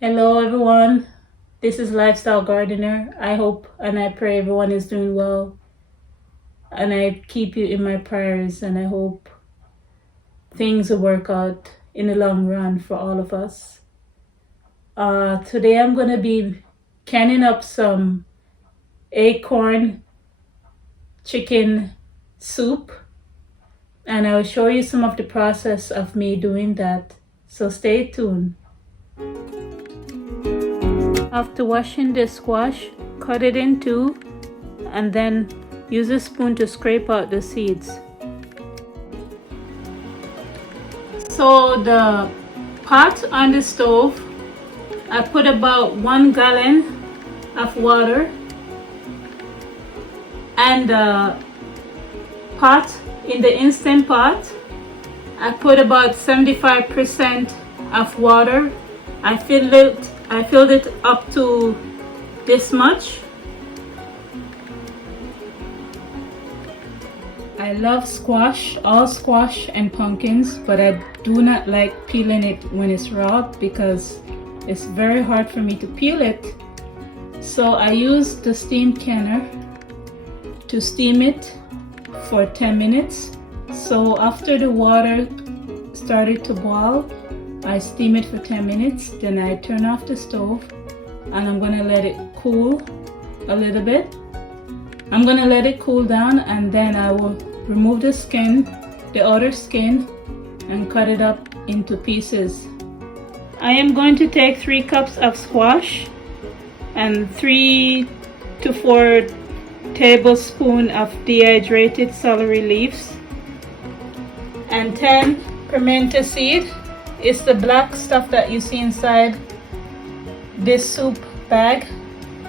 Hello everyone, this is Lifestyle Gardener. I hope and I pray everyone is doing well, and I keep you in my prayers, and I hope things will work out in the long run for all of us. Today I'm going to be canning up some acorn chicken soup, and I will show you some of the process of me doing that, so stay tuned. After washing the squash, cut it in two and then use a spoon to scrape out the seeds. So the pot on the stove, I put about 1 gallon of water, and the pot in the Instant Pot, I put about 75% of water. I filled it up to this much. I love squash, all squash and pumpkins, but I do not like peeling it when it's raw because it's very hard for me to peel it. So I use the steam canner to steam it for 10 minutes. So after the water started to boil, I steam it for 10 minutes, then I turn off the stove and I'm gonna let it cool a little bit. I'm gonna let it cool down, and then I will remove the skin, the outer skin, and cut it up into pieces. I am going to take 3 cups of squash and 3 to 4 tablespoons of dehydrated celery leaves and 10 pimento seed. It's the black stuff that you see inside this soup bag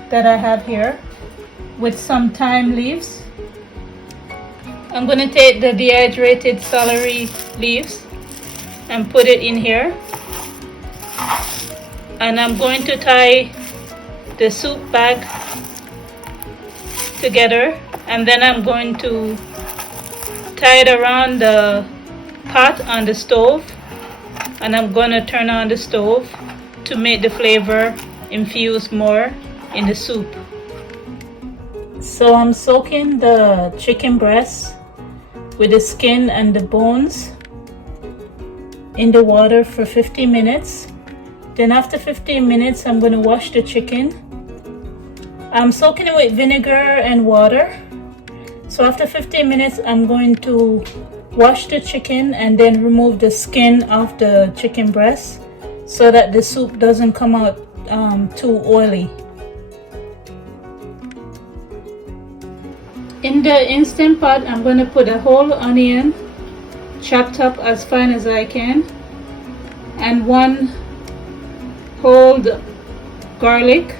that I have here, with some thyme leaves. I'm going to take the dehydrated celery leaves and put it in here, and I'm going to tie the soup bag together, and then I'm going to tie it around the pot on the stove, and I'm going to turn on the stove to make the flavor infuse more in the soup. So I'm soaking the chicken breast with the skin and the bones in the water for 15 minutes. Then after 15 minutes, I'm going to wash the chicken. I'm soaking it with vinegar and water. So after 15 minutes, I'm going to wash the chicken and then remove the skin off the chicken breast so that the soup doesn't come out too oily. In the Instant Pot, I'm going to put a whole onion chopped up as fine as I can, and 1 whole garlic.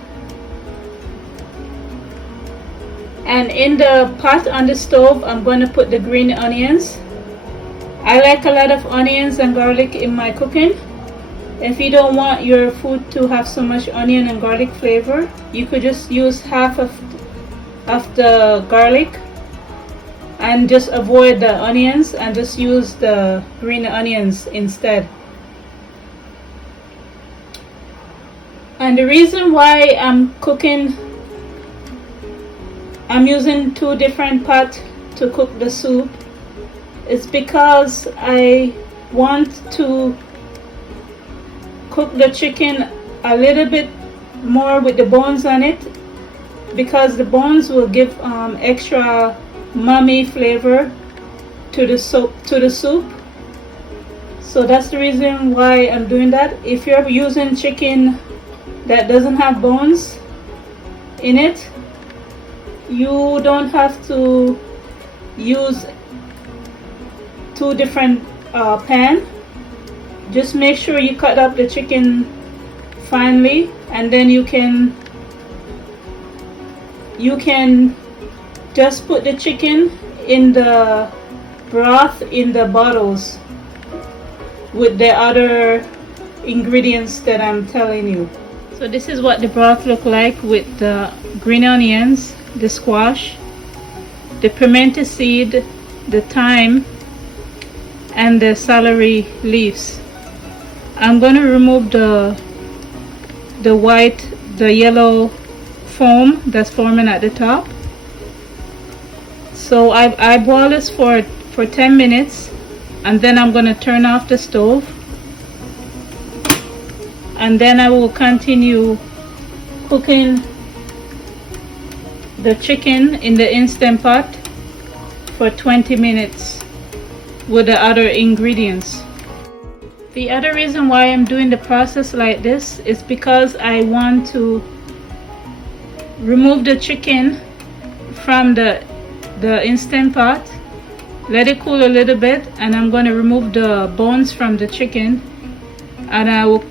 And in the pot on the stove, I'm going to put the green onions. I like a lot of onions and garlic in my cooking. If you don't want your food to have so much onion and garlic flavor, you could just use half of the garlic and just avoid the onions and just use the green onions instead. And the reason why I'm using 2 different pots to cook the soup is because I want to cook the chicken a little bit more with the bones on it, because the bones will give extra umami flavor to the soup. So that's the reason why I'm doing that. If you're using chicken that doesn't have bones in it, you don't have to use 2 different pan. Just make sure you cut up the chicken finely, and then you can just put the chicken in the broth in the bottles with the other ingredients that I'm telling you. So this is what the broth look like with the green onions, the squash, the pimento seed, the thyme, and the celery leaves. I'm going to remove the the yellow foam that's forming at the top. So I boil this for 10 minutes, and then I'm going to turn off the stove, and then I will continue cooking the chicken in the Instant Pot for 20 minutes with the other ingredients. The other reason why I'm doing the process like this is because I want to remove the chicken from the Instant Pot, let it cool a little bit, and I'm going to remove the bones from the chicken, and I will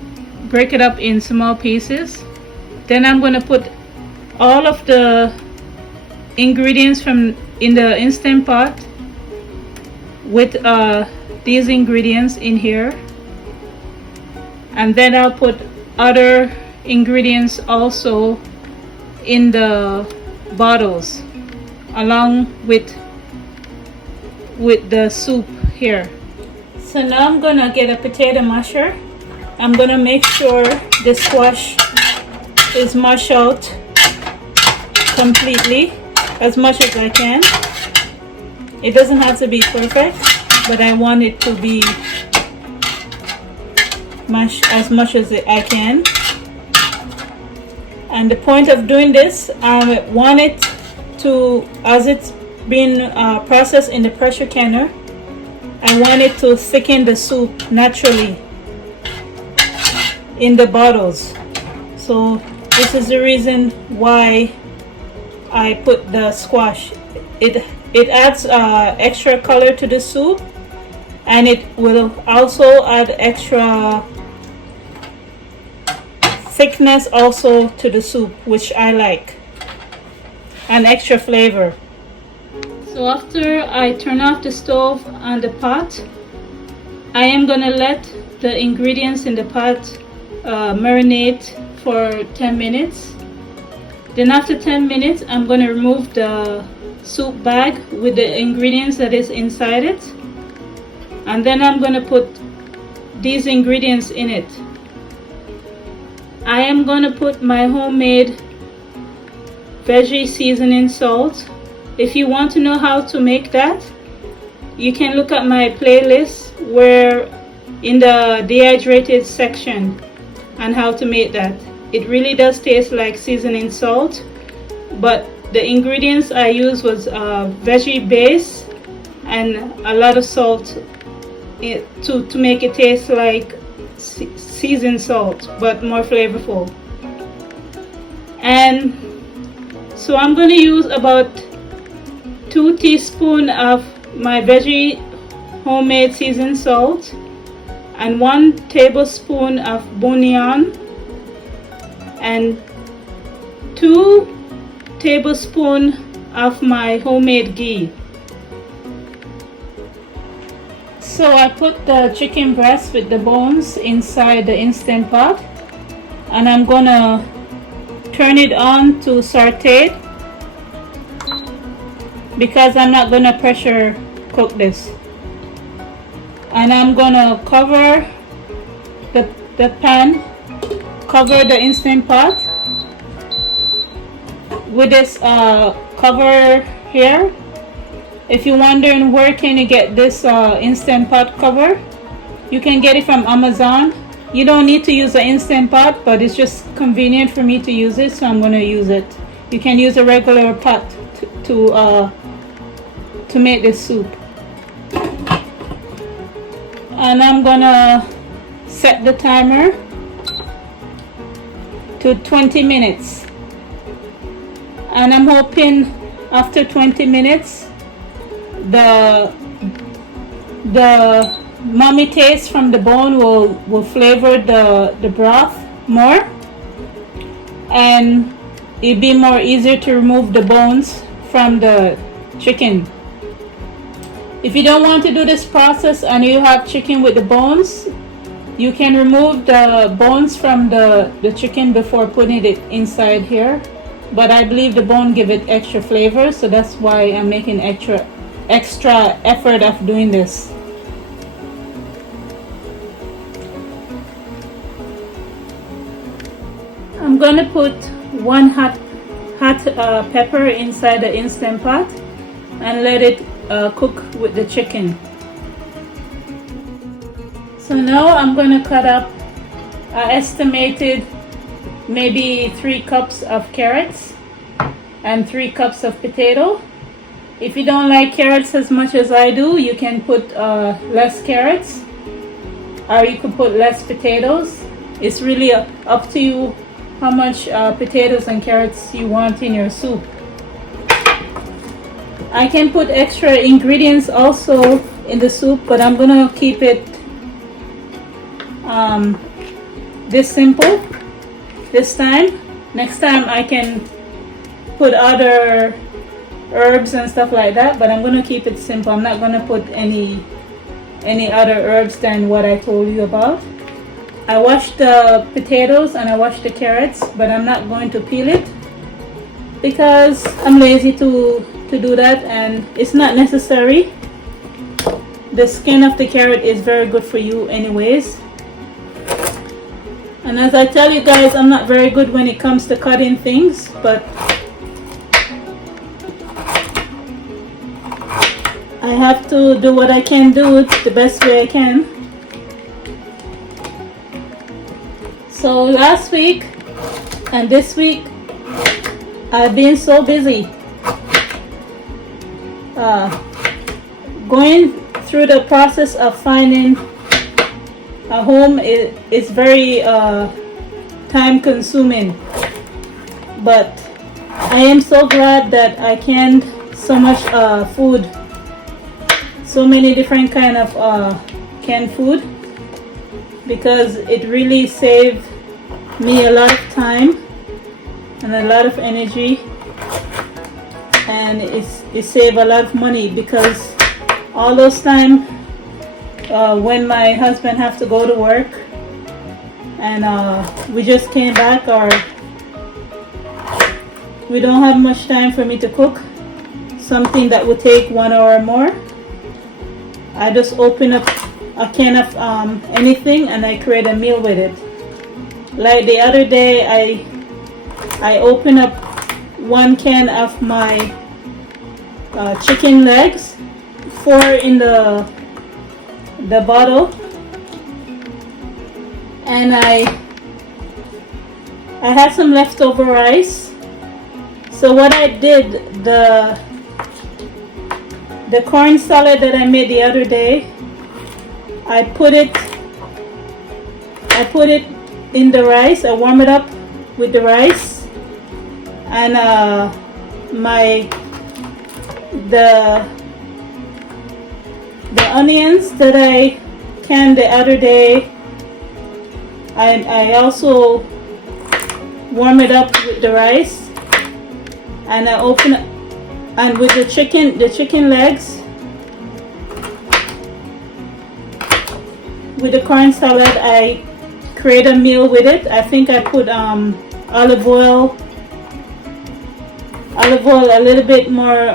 break it up in small pieces. Then I'm going to put all of the ingredients from in the Instant Pot with these ingredients in here, and then I'll put other ingredients also in the bottles along with the soup here. So now I'm gonna get a potato masher. I'm gonna make sure the squash is mashed out completely, as much as I can. It doesn't have to be perfect, but I want it to be mashed as much as I can. And the point of doing this, I want it to, as it's been processed in the pressure canner, I want it to thicken the soup naturally in the bottles. So this is the reason why I put the squash. It adds extra color to the soup, and it will also add extra thickness also to the soup, which I like, and extra flavor. So after I turn off the stove on the pot, I am gonna let the ingredients in the pot marinate for 10 minutes. Then after 10 minutes, I'm gonna remove the soup bag with the ingredients that is inside it, and then I'm gonna put these ingredients in it. I am gonna put my homemade veggie seasoning salt. If you want to know how to make that, you can look at my playlist where in the dehydrated section on how to make that. It really does taste like seasoning salt, but the ingredients I used was veggie base and a lot of salt to make it taste like seasoned salt, but more flavorful. And so I'm going to use about 2 teaspoons of my veggie homemade seasoned salt and 1 tablespoon of bouillon and 2 tablespoons of my homemade ghee. So I put the chicken breast with the bones inside the Instant Pot, and I'm gonna turn it on to saute because I'm not gonna pressure cook this. And I'm gonna cover the pan, cover the Instant Pot with this cover here. If you're wondering where can you get this Instant Pot cover, you can get it from Amazon. You don't need to use the Instant Pot, but it's just convenient for me to use it, so I'm going to use it. You can use a regular pot to make this soup. And I'm going to set the timer to 20 minutes. And I'm hoping after 20 minutes the umami taste from the bone will flavor the broth more, and it'd be more easier to remove the bones from the chicken. If you don't want to do this process and you have chicken with the bones, you can remove the bones from the chicken before putting it inside here, but I believe the bone give it extra flavor, so that's why I'm making extra effort of doing this. I'm gonna put one hot pepper inside the Instant Pot and let it cook with the chicken. So now I'm gonna cut up, I estimated maybe 3 cups of carrots and 3 cups of potato. If you don't like carrots as much as I do, you can put less carrots, or you could put less potatoes. It's really up to you how much potatoes and carrots you want in your soup. I can put extra ingredients also in the soup, but I'm gonna keep it this simple this time. Next time I can put other herbs and stuff like that, but I'm gonna keep it simple. I'm not gonna put any other herbs than what I told you about. I washed the potatoes and I washed the carrots, but I'm not going to peel it because I'm lazy to do that, and it's not necessary. The skin of the carrot is very good for you anyways. And as I tell you guys, I'm not very good when it comes to cutting things, but I have to do what I can do the best way I can. So last week and this week I've been so busy going through the process of finding a home. Is very time consuming, but I am so glad that I canned so much food, so many different kind of canned food, because it really saved me a lot of time and a lot of energy, and it saved a lot of money, because all those time when my husband have to go to work and we just came back, or we don't have much time for me to cook something that would take 1 hour or more, I just open up a can of anything and I create a meal with it. Like the other day I opened up 1 can of my chicken legs, 4 in the bottle, and I had some leftover rice. So what I did, the corn salad that I made the other day, I put it in the rice. I warm it up with the rice, and the onions that I canned the other day, I also warm it up with the rice, and I open it, and with the chicken legs, with the corn salad, I create a meal with it. I think I put olive oil a little bit more.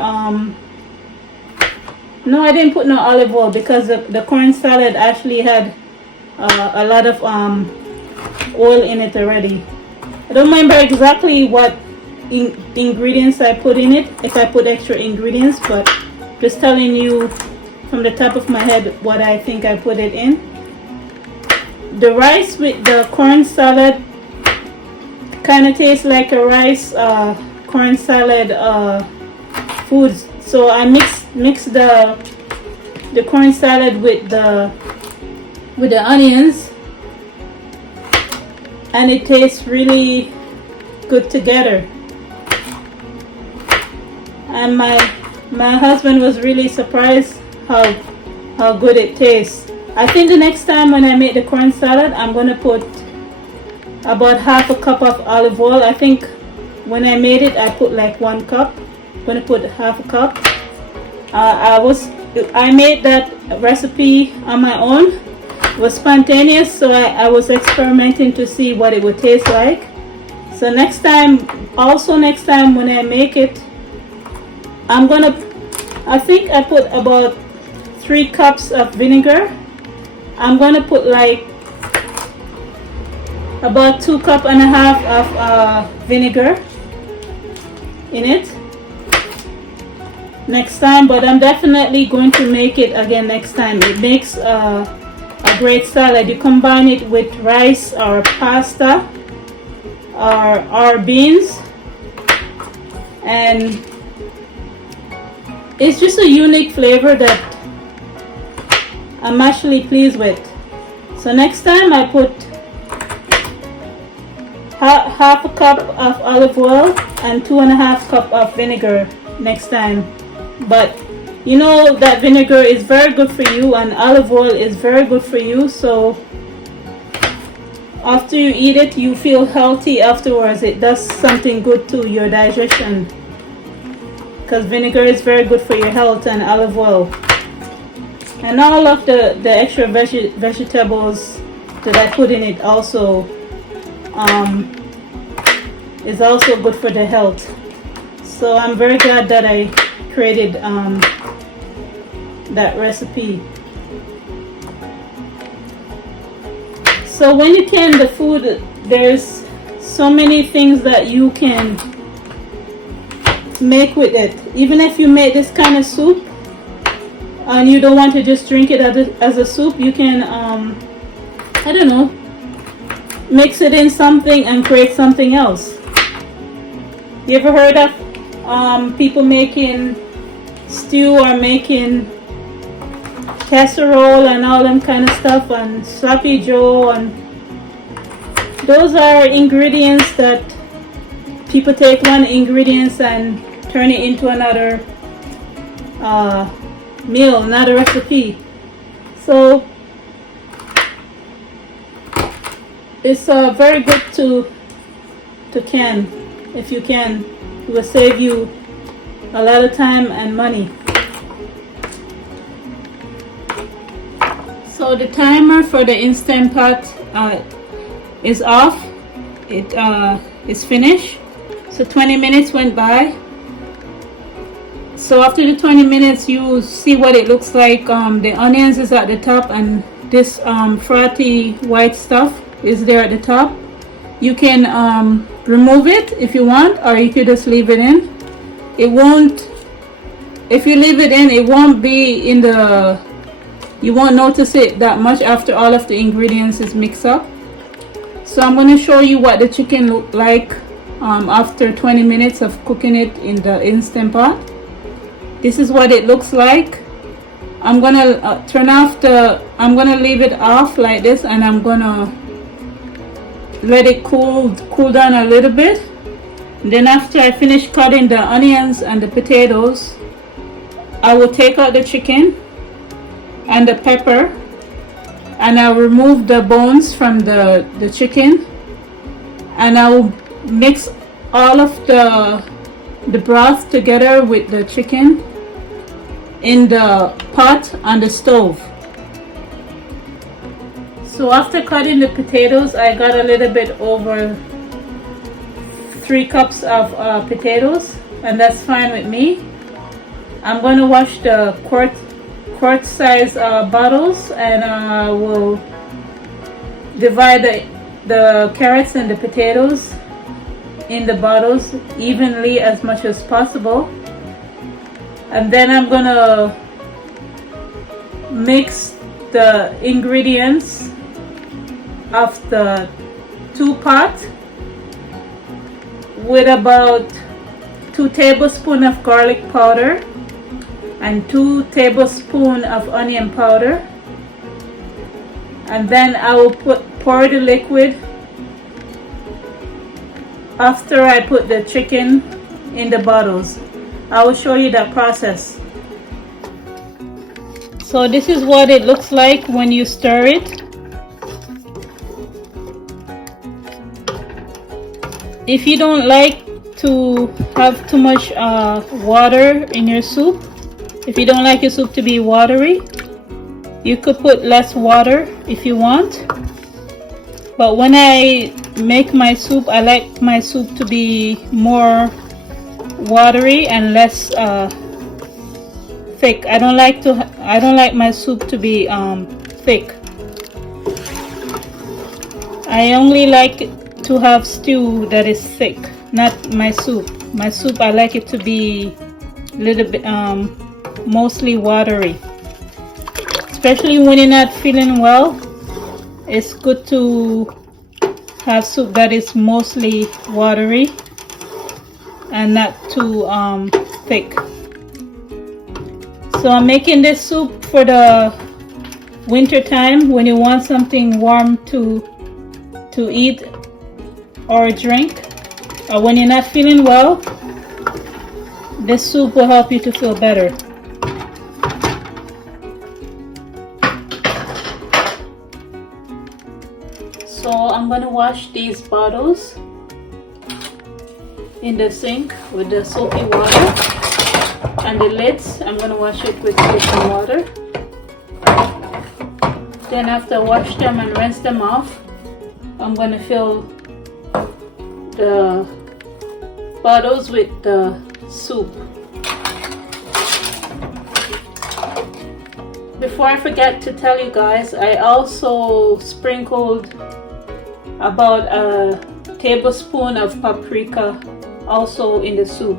No, I didn't put no olive oil, because the corn salad actually had a lot of oil in it already. I don't remember exactly what ingredients I put in it, if I put extra ingredients, but just telling you from the top of my head what I think I put it in. The rice with the corn salad kind of tastes like a rice corn salad foods. So I mix the corn salad with the onions, and it tastes really good together. And my husband was really surprised how good it tastes. I think the next time when I make the corn salad, I'm gonna put about half a cup of olive oil. I think when I made it, I put like 1 cup. I'm gonna put half a cup. I made that recipe on my own. It was spontaneous, so I was experimenting to see what it would taste like. So next time when I make it, I think I put about 3 cups of vinegar. I'm gonna put like about 2.5 cups of vinegar in it next time, but I'm definitely going to make it again next time. It makes a great salad. You combine it with rice or pasta or beans, and it's just a unique flavor that I'm actually pleased with. So next time I put half a cup of olive oil and 2.5 cups of vinegar next time. But you know that vinegar is very good for you and olive oil is very good for you, so after you eat it you feel healthy afterwards. It does something good to your digestion, because vinegar is very good for your health, and olive oil. And all of the extra vegetables that I put in it also is also good for the health. So I'm very glad that I created that recipe. So when you can the food, there's so many things that you can make with it. Even if you make this kind of soup and you don't want to just drink it as a soup, you can I don't know, mix it in something and create something else. You ever heard of people making stew or making casserole and all them kind of stuff, and sloppy joe, and those are ingredients that people take one ingredients and turn it into another meal, another recipe. So it's very good to can. If you can, it will save you a lot of time and money. So the timer for the Instant Pot is off. It is finished. So 20 minutes went by. So after the 20 minutes, you see what it looks like. The onions is at the top, and this frothy white stuff is there at the top. You can remove it if you want, or you could just leave it in. It won't, if you leave it in, it won't be in the, you won't notice it that much after all of the ingredients is mixed up. So I'm going to show you what the chicken look like after 20 minutes of cooking it in the Instant Pot. This is what it looks like. I'm going to turn off the, I'm going to leave it off like this, and I'm going to let it cool down a little bit. And then after I finish cutting the onions and the potatoes, I will take out the chicken and the pepper, and I'll remove the bones from the chicken, and I'll mix all of the broth together with the chicken in the pot on the stove. So after cutting the potatoes, I got a little bit over 3 cups of potatoes, and that's fine with me. I'm going to wash the quart size bottles, and we'll divide the carrots and the potatoes in the bottles evenly as much as possible. And then I'm going to mix the ingredients of the 2 pot with about 2 tablespoons of garlic powder and 2 tablespoons of onion powder, and then I will pour the liquid after I put the chicken in the bottles. I will show you that process. So this is what it looks like when you stir it. If you don't like to have too much water in your soup, if you don't like your soup to be watery, you could put less water if you want. But when I make my soup, I like my soup to be more watery and less thick. I don't like my soup to be thick. I only like to have stew that is thick, not my soup. My soup, I like it to be a little bit, mostly watery. Especially when you're not feeling well, it's good to have soup that is mostly watery and not too thick. So I'm making this soup for the winter time when you want something warm to eat or drink, or when you're not feeling well. This soup will help you to feel better. So I'm going to wash these bottles in the sink with the soapy water, and the lids I'm going to wash it with soap and water. Then after I wash them and rinse them off, I'm going to fill the bottles with the soup. Before I forget to tell you guys, I also sprinkled about a tablespoon of paprika also in the soup.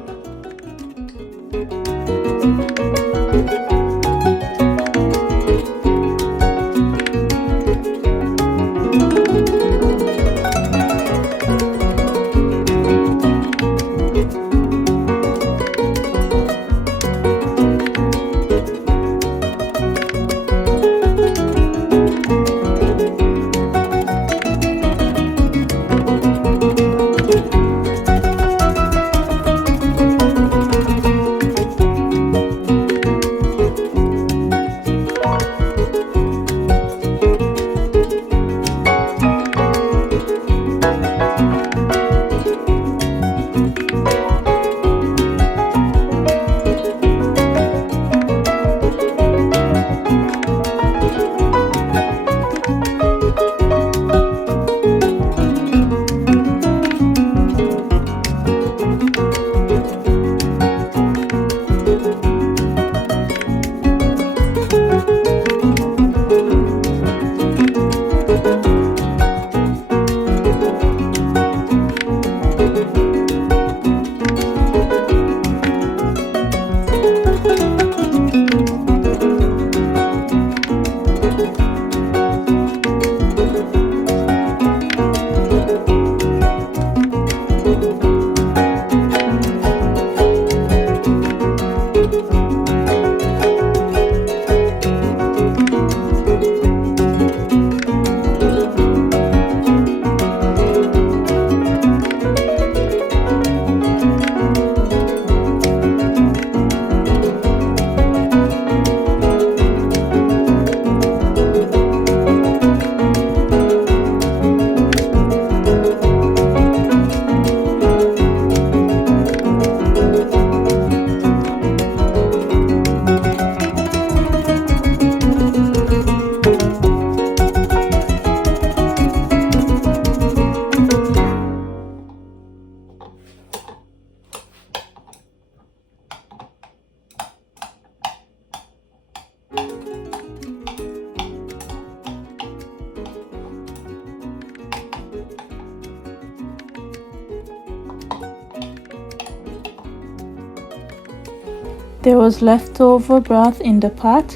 There was leftover broth in the pot,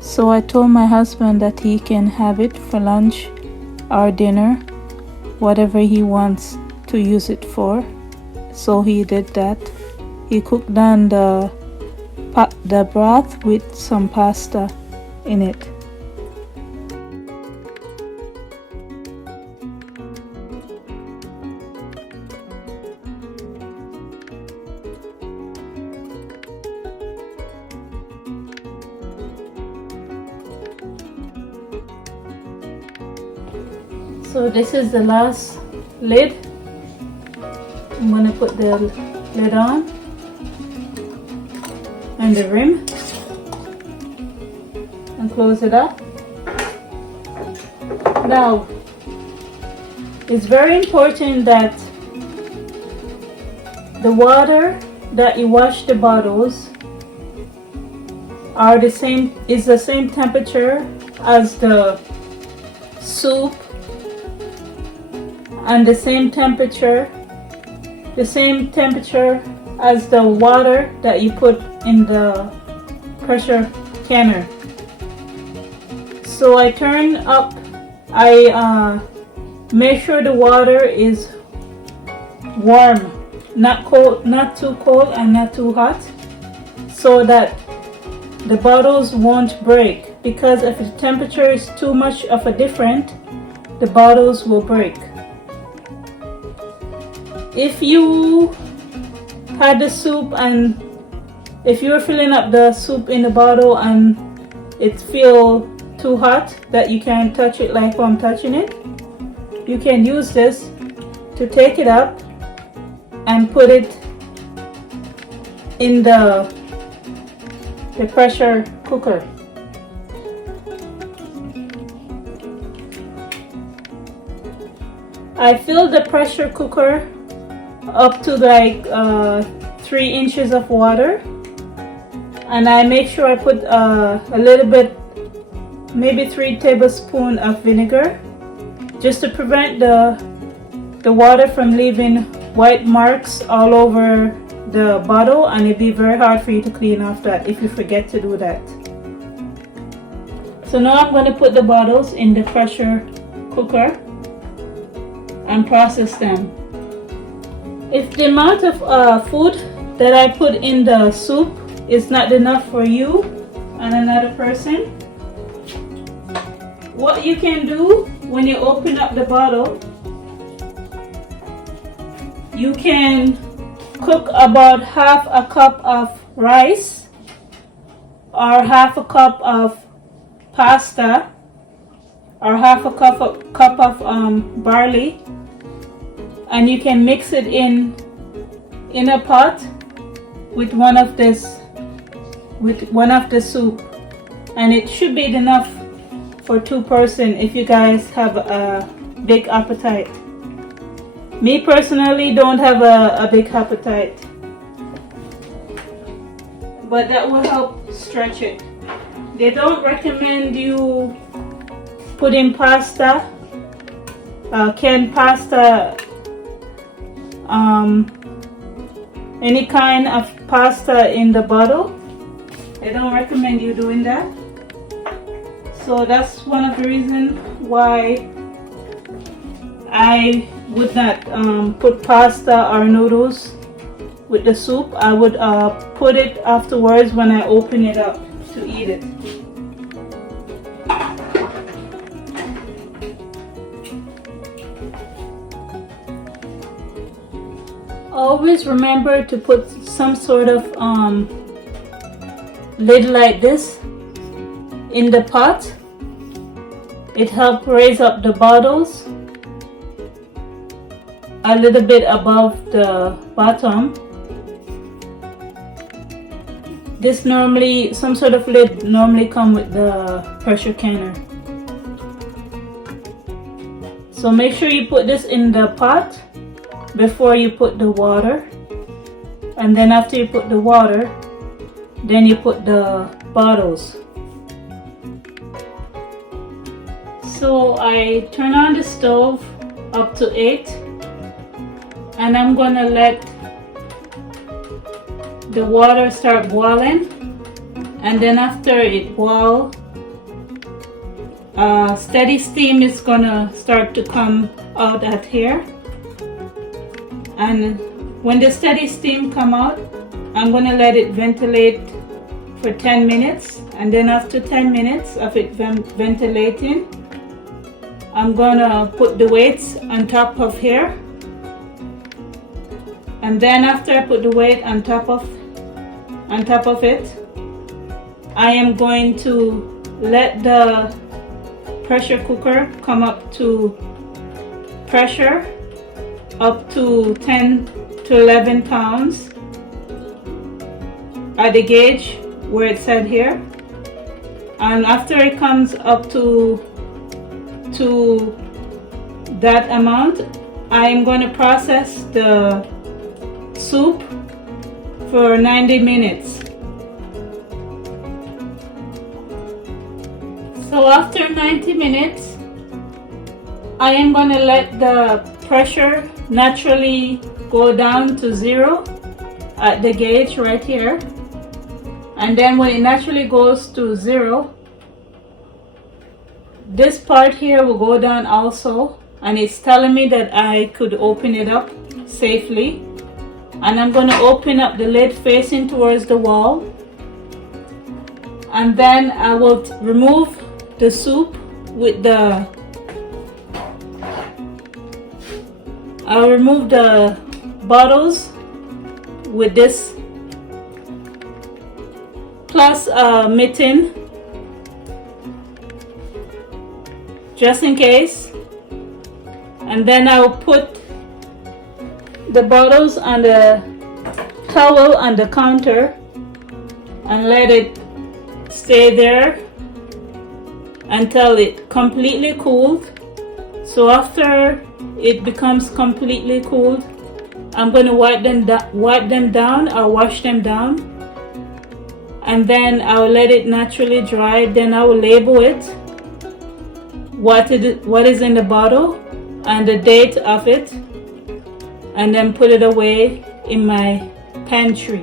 so I told my husband that he can have it for lunch or dinner, whatever he wants to use it for. So he did that. He cooked down the broth with some pasta in it. So this is the last lid. I'm going to put the lid on and the rim and close it up. Now, it's very important that the water that you wash the bottles is the same temperature as the soup and the same temperature as the water that you put in the pressure canner. So I turn up, I make sure the water is warm, not cold, not too cold and not too hot, so that the bottles won't break, because if the temperature is too much of a difference, the bottles will break. If you had the soup and if you're filling up the soup in the bottle and it feels too hot that you can't touch it like I'm touching it, you can use this to take it up and put it in the pressure cooker. I fill the pressure cooker up to like 3 inches of water, and I make sure I put a little bit, maybe 3 tablespoons of vinegar, just to prevent the water from leaving white marks all over the bottle, and it'd be very hard for you to clean off that if you forget to do that. So now I'm going to put the bottles in the pressure cooker and process them. If the amount of food that I put in the soup is not enough for you and another person, what you can do when you open up the bottle, you can cook about half a cup of rice or half a cup of pasta or half a cup of barley, and you can mix it in a pot with one of the soup, and it should be enough for 2 persons if you guys have a big appetite. Me personally don't have a big appetite, but that will help stretch it. They don't recommend you putting pasta, canned pasta, any kind of pasta in the bottle. They don't recommend you doing that. So that's one of the reasons why I would not put pasta or noodles with the soup. I would put it afterwards when I open it up to eat it. Always remember to put some sort of lid like this in the pot. It helps raise up the bottles a little bit above the bottom. This normally, some sort of lid normally come with the pressure canner. So make sure you put this in the pot before you put the water, and then after you put the water, then you put the bottles. So I turn on the stove up to 8, and I'm gonna let the water start boiling, and then after it boils, steady steam is gonna start to come out at here. And when the steady steam come out, I'm gonna let it ventilate for 10 minutes, and then after 10 minutes of it ventilating, I'm gonna put the weights on top of here, and then after I put the weight on top of it, I am going to let the pressure cooker come up to pressure up to 10 to 11 pounds at the gauge where it said here, and after it comes up to that amount, I am going to process the soup for 90 minutes. So after 90 minutes, I am going to let the pressure naturally go down to 0 at the gauge right here, and then when it naturally goes to 0, this part here will go down also, and it's telling me that I could open it up safely. And I'm going to open up the lid facing towards the wall, and then I will remove the soup with the I'll remove the bottles with this plus a mitten just in case, and then I'll put the bottles on the towel on the counter and let it stay there until it completely cooled. So after it becomes completely cooled, I'm going to wipe them down or wash them down, and then I'll let it naturally dry. Then I will label it, what is in the bottle and the date of it, and then put it away in my pantry.